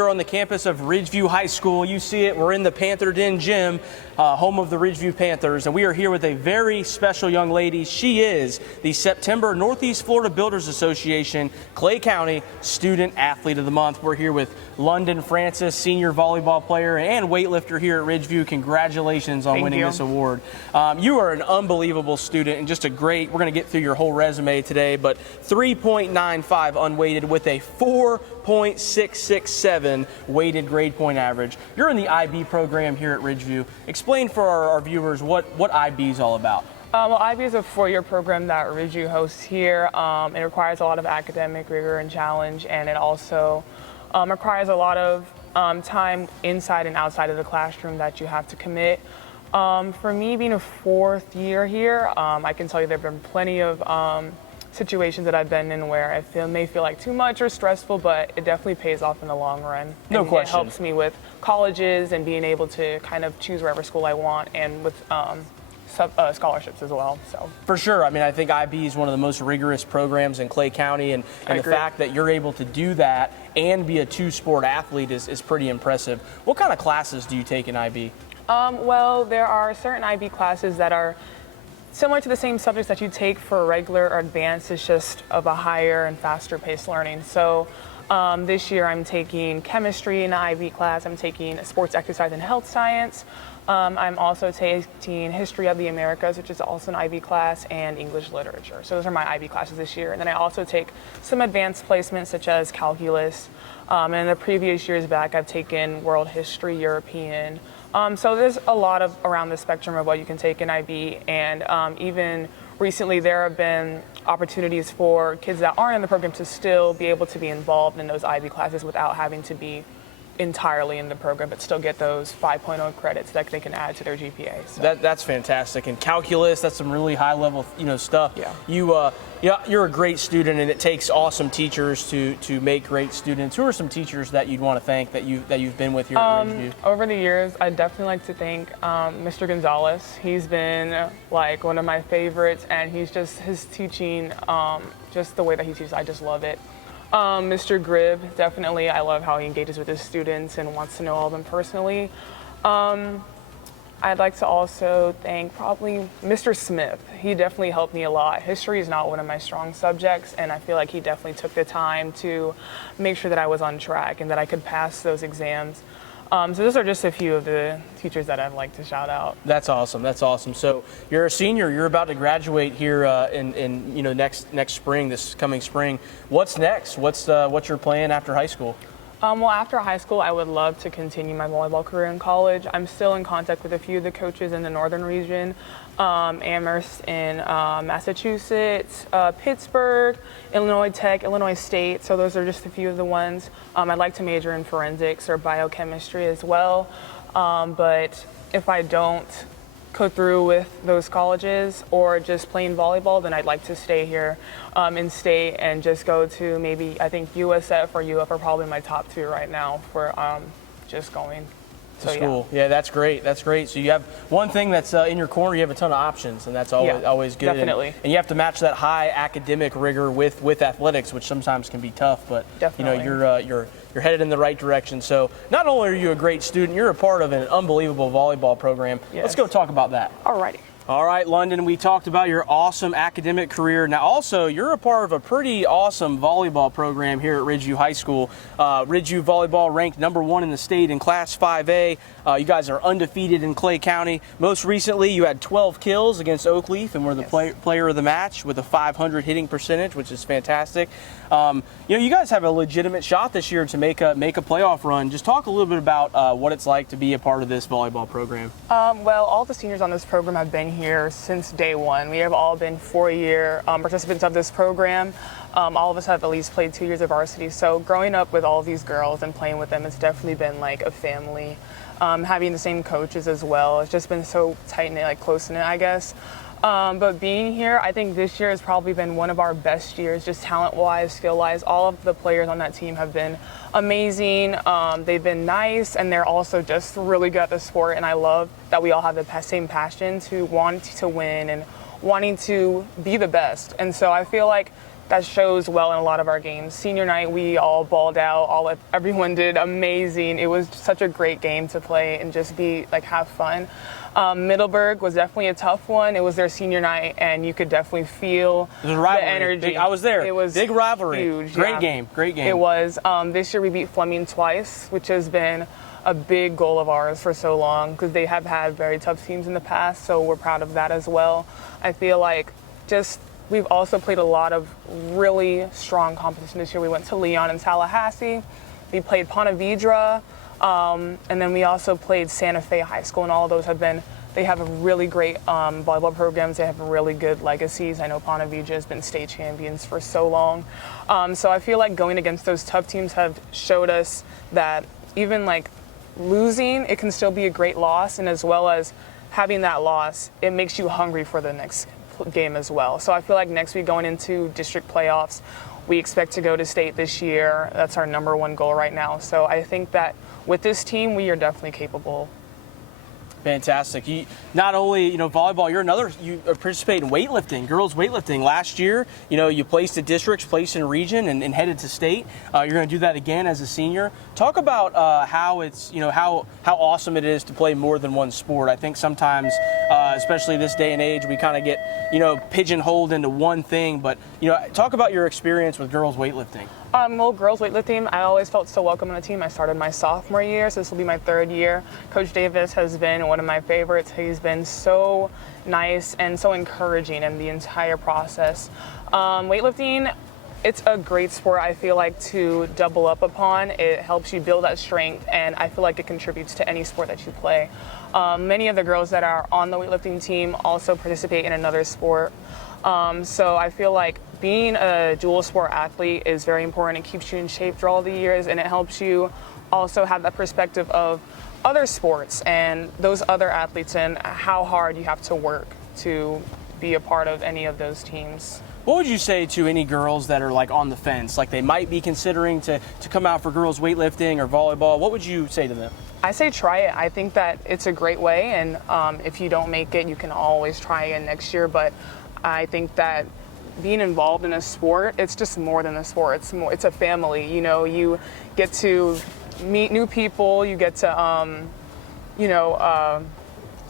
here on the campus of Ridgeview High School. You see it, we're in the Panther Den gym, home of the Ridgeview Panthers, and we are here with a very special young lady. She is the September Northeast Florida Builders Association Clay County Student Athlete of the Month. We're here with London Francis, senior volleyball player and weightlifter here at Ridgeview. Congratulations on winning this award. You are an unbelievable student and just a great, we're going to get through your whole resume today, but 3.95 unweighted with a 4.667 weighted grade point average. You're in the IB program here at Ridgeview. Explain for our viewers what IB is all about. Well, IB is a four-year program that Ridgeview hosts here. It requires a lot of academic rigor and challenge, and it also requires a lot of time inside and outside of the classroom that you have to commit. For me, being a fourth year here, I can tell you there have been plenty of situations that I've been in where I may feel like too much or stressful, but it definitely pays off in the long run. No question. It helps me with colleges and being able to kind of choose wherever school I want, and with scholarships as well. So for sure, I mean, I think IB is one of the most rigorous programs in Clay County, and the fact that you're able to do that and be a two-sport athlete is pretty impressive. What kind of classes do you take in IB? Well, there are certain IB classes that are similar to the same subjects that you take for regular or advanced. It's just of a higher and faster paced learning. So this year I'm taking chemistry in an IB class. I'm taking sports, exercise, and health science. I'm also taking history of the Americas, which is also an IB class, and English literature. So those are my IB classes this year. And then I also take some advanced placements such as calculus. And in the previous years back, I've taken world history, European. So there's a lot of around the spectrum of what you can take in IB, and even recently there have been opportunities for kids that aren't in the program to still be able to be involved in those IB classes without having to be entirely in the program, but still get those 5.0 credits that they can add to their GPA. So. That's fantastic. And calculus, that's some really high level stuff. Yeah. You're a great student, and it takes awesome teachers to make great students. Who are some teachers that you'd want to thank that you've been with here at Ridgeview? Over the years, I'd definitely like to thank Mr. Gonzalez. He's been like one of my favorites, and his teaching, just the way that he teaches, I just love it. Mr. Gribb, definitely, I love how he engages with his students and wants to know all of them personally. I'd like to also thank probably Mr. Smith. He definitely helped me a lot. History is not one of my strong subjects, and I feel like he definitely took the time to make sure that I was on track and that I could pass those exams. So those are just a few of the teachers that I'd like to shout out. That's awesome. That's awesome. So you're a senior. You're about to graduate here in next spring, this coming spring. What's next? What's your plan after high school? Well, after high school, I would love to continue my volleyball career in college. I'm still in contact with a few of the coaches in the northern region, Amherst in Massachusetts, Pittsburgh, Illinois Tech, Illinois State. So those are just a few of the ones. I'd like to major in forensics or biochemistry as well. But if I don't go through with those colleges or just playing volleyball, then I'd like to stay here in state and just go to maybe, I think USF or UF are probably my top two right now for just going to school. Yeah, that's great. That's great. So you have one thing that's in your corner, you have a ton of options, and that's always good. Definitely. And you have to match that high academic rigor with athletics, which sometimes can be tough, but definitely. You're headed in the right direction. So not only are you a great student, you're a part of an unbelievable volleyball program. Yes. Let's go talk about that. Alrighty. All right, London, we talked about your awesome academic career. Now, also, you're a part of a pretty awesome volleyball program here at Ridgeview High School. Ridgeview volleyball ranked #1 in the state in Class 5A. You guys are undefeated in Clay County. Most recently, you had 12 kills against Oakleaf and were the player of the match with a .500 hitting percentage, which is fantastic. You guys have a legitimate shot this year to make a playoff run. Just talk a little bit about what it's like to be a part of this volleyball program. Well, all the seniors on this program have been here since day one. We have all been 4-year participants of this program. All of us have at least played 2 years of varsity. So growing up with all of these girls and playing with them, it's definitely been like a family. Having the same coaches as well. It's just been so tight-knit, like close-knit, I guess. But being here, I think this year has probably been one of our best years, just talent-wise, skill-wise. All of the players on that team have been amazing. They've been nice, and they're also just really good at the sport. And I love that we all have the same passion to want to win and wanting to be the best. And so I feel like that shows well in a lot of our games. Senior night, we all balled out. Everyone did amazing. It was such a great game to play and just have fun. Middleburg was definitely a tough one. It was their senior night, and you could definitely feel the energy. I was there. It was big rivalry. Huge. Great game. It was. This year we beat Fleming twice, which has been a big goal of ours for so long because they have had very tough teams in the past, so we're proud of that as well. I feel like we've also played a lot of really strong competition this year. We went to Leon and Tallahassee. We played Ponte Vedra, and then we also played Santa Fe High School, and all of those they have a really great volleyball programs. They have really good legacies. I know Ponte Vedra has been state champions for so long. So I feel like going against those tough teams have showed us that even losing, it can still be a great loss, and as well as having that loss, it makes you hungry for the next game as well. So I feel like next week going into district playoffs, we expect to go to state this year. That's our #1 goal right now. So I think that with this team, we are definitely capable. Fantastic. Not only, volleyball, you participate in weightlifting, girls weightlifting. Last year, you placed at districts, placed in region, and headed to state. You're going to do that again as a senior. Talk about how it's, how awesome it is to play more than one sport. I think sometimes, especially this day and age, we kind of get, pigeonholed into one thing. But, talk about your experience with girls weightlifting. Well, girls weightlifting, I always felt so welcome on the team. I started my sophomore year, so this will be my 3rd year. Coach Davis has been one of my favorites. He's been so nice and so encouraging in the entire process. Weightlifting, it's a great sport, I feel like, to double up upon. It helps you build that strength, and I feel like it contributes to any sport that you play. Many of the girls that are on the weightlifting team also participate in another sport. So I feel like being a dual sport athlete is very important. It keeps you in shape for all the years, and it helps you also have that perspective of other sports and those other athletes and how hard you have to work to be a part of any of those teams. What would you say to any girls that are on the fence, they might be considering to come out for girls weightlifting or volleyball? What would you say to them? I say try it. I think that it's a great way, and if you don't make it, you can always try again next year. But I think that being involved in a sport, it's just more than a sport. It's a family. You get to meet new people. You get to,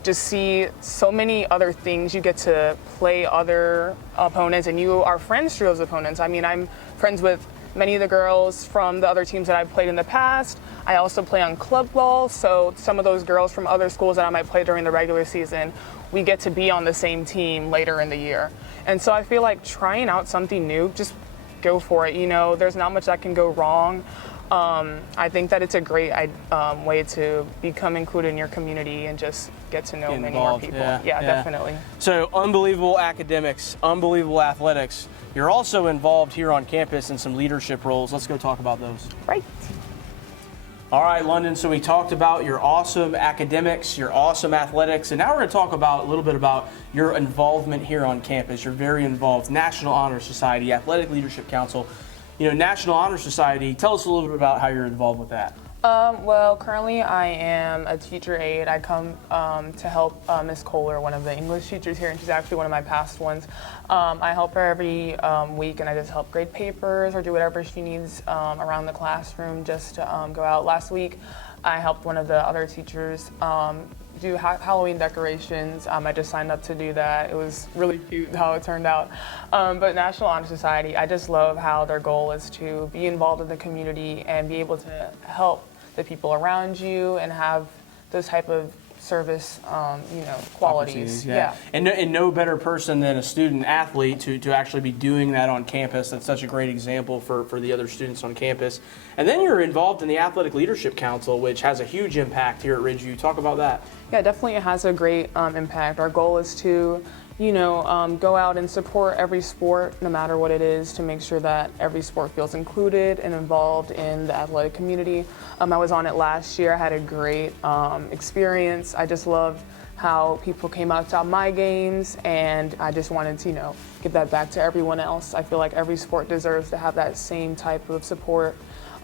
just see so many other things. You get to play other opponents, and you are friends through those opponents. I mean, I'm friends with many of the girls from the other teams that I've played in the past. I also play on club ball, so some of those girls from other schools that I might play during the regular season, we get to be on the same team later in the year. And so I feel like trying out something new, just go for it. There's not much that can go wrong. I think that it's a great way to become included in your community and just get to know many more people. Yeah, definitely. So unbelievable academics, unbelievable athletics. You're also involved here on campus in some leadership roles. Let's go talk about those. Right. All right, London, so we talked about your awesome academics, your awesome athletics, and now we're going to talk a little bit about your involvement here on campus. You're very involved. National Honor Society, Athletic Leadership Council. National Honor Society, tell us a little bit about how you're involved with that. Well, currently I am a teacher aide. I come to help Miss Kohler, one of the English teachers here, and she's actually one of my past ones. I help her every week, and I just help grade papers or do whatever she needs around the classroom just to go out. Last week, I helped one of the other teachers do Halloween decorations. I just signed up to do that. It was really cute how it turned out. But National Honor Society, I just love how their goal is to be involved in the community and be able to help the people around you and have those type of service, qualities. Yeah. And no better person than a student athlete to actually be doing that on campus. That's such a great example for the other students on campus. And then you're involved in the Athletic Leadership Council, which has a huge impact here at Ridgeview. Talk about that. Yeah, definitely it has a great impact. Our goal is to go out and support every sport, no matter what it is, to make sure that every sport feels included and involved in the athletic community. I was on it last year. I had a great experience. I just loved how people came out to my games, and I just wanted to, give that back to everyone else. I feel like every sport deserves to have that same type of support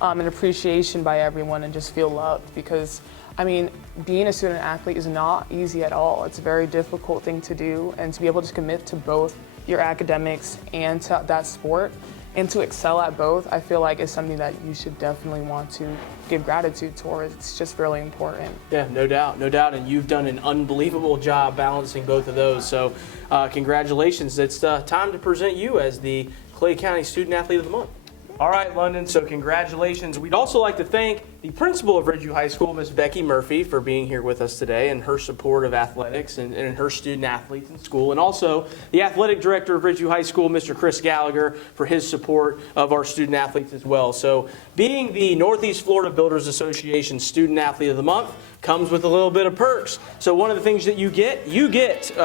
and appreciation by everyone and just feel loved, because I mean, being a student athlete is not easy at all. It's a very difficult thing to do, and to be able to commit to both your academics and to that sport and to excel at both, I feel like is something that you should definitely want to give gratitude towards. It's just really important. Yeah, no doubt, no doubt. And you've done an unbelievable job balancing both of those. So congratulations. It's time to present you as the Clay County Student Athlete of the Month. All right, London, so congratulations. We'd also like to thank the principal of Ridgeview High School, Ms. Becky Murphy, for being here with us today and her support of athletics and her student athletes in school. And also the athletic director of Ridgeview High School, Mr. Chris Gallagher, for his support of our student athletes as well. So being the Northeast Florida Builders Association Student Athlete of the Month comes with a little bit of perks. So one of the things that you get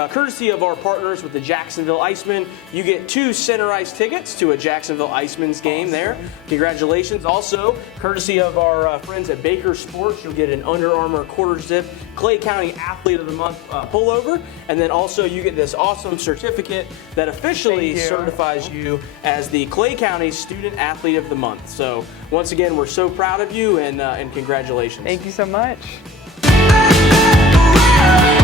courtesy of our partners with the Jacksonville Icemen, you get 2 center ice tickets to a Jacksonville Icemen's game there. Congratulations. Also, courtesy of our friends at Baker Sports, you'll get an Under Armour quarter zip Clay County Athlete of the Month pullover. And then also you get this awesome certificate that officially certifies you as the Clay County Student Athlete of the Month. So once again, we're so proud of you and congratulations. Thank you so much. Oh,